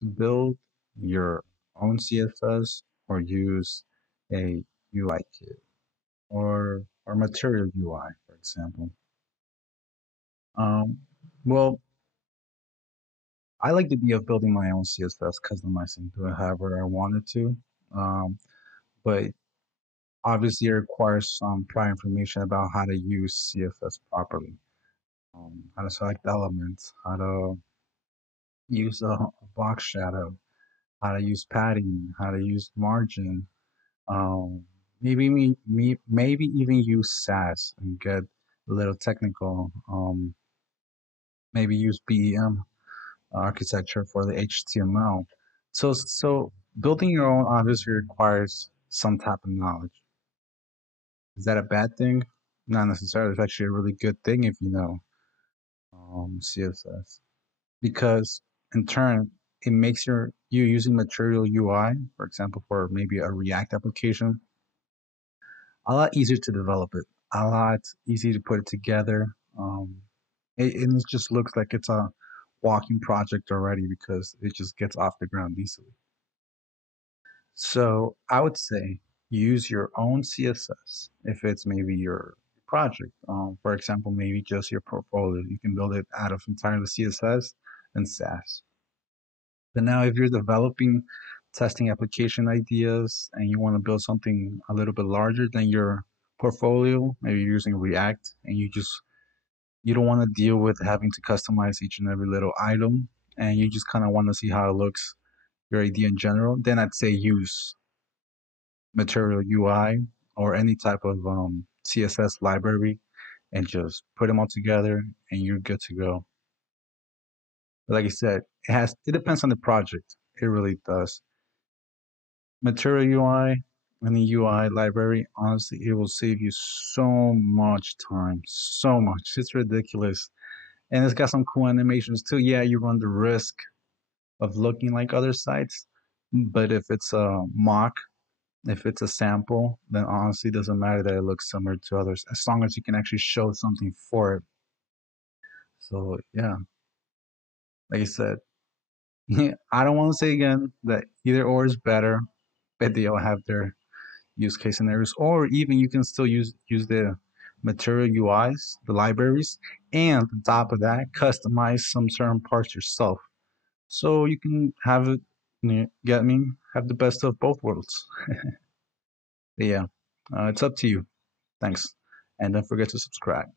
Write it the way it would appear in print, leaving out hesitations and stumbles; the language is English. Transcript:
to build your own CSS or use a UI kit or Material UI, for example? Um, well, I like the idea of building my own CSS, customizing to it however I wanted to. Um, but obviously, it requires some prior information about how to use CSS properly, how to select elements, how to use a box shadow, how to use padding, how to use margin, um, maybe even use SAS and get a little technical. Maybe use BEM architecture for the HTML. So building your own obviously requires some type of knowledge. Is that a bad thing? Not necessarily. It's actually a really good thing if you know CSS because in turn it makes you using Material UI, for example, for maybe a React application, a lot easier to develop it, a lot easier to put it together. Um, and it just looks like it's a walking project already because it just gets off the ground easily. So I would say use your own CSS if it's maybe your project. For example, maybe just your portfolio. You can build it out of entirely CSS and SAS. But now, if you're developing testing application ideas and you want to build something a little bit larger than your portfolio, maybe you're using React and you don't want to deal with having to customize each and every little item and you just kind of want to see how it looks, your idea in general, then I'd say use Material UI or any type of CSS library and just put them all together and you're good to go. But like I said, it depends on the project. It really does. Material UI, any UI library, honestly, it will save you so much time, so much. It's ridiculous. And it's got some cool animations too. Yeah, you run the risk of looking like other sites, but if it's a mock, if it's a sample, then honestly, it doesn't matter that it looks similar to others, as long as you can actually show something for it. So yeah, like I said, I don't want to say again that either or is better, but they all have their use case scenarios, or even you can still use the material UIs, the libraries, and on top of that, customize some certain parts yourself. So you can have it, get me, have the best of both worlds. But yeah, it's up to you. Thanks. And don't forget to subscribe.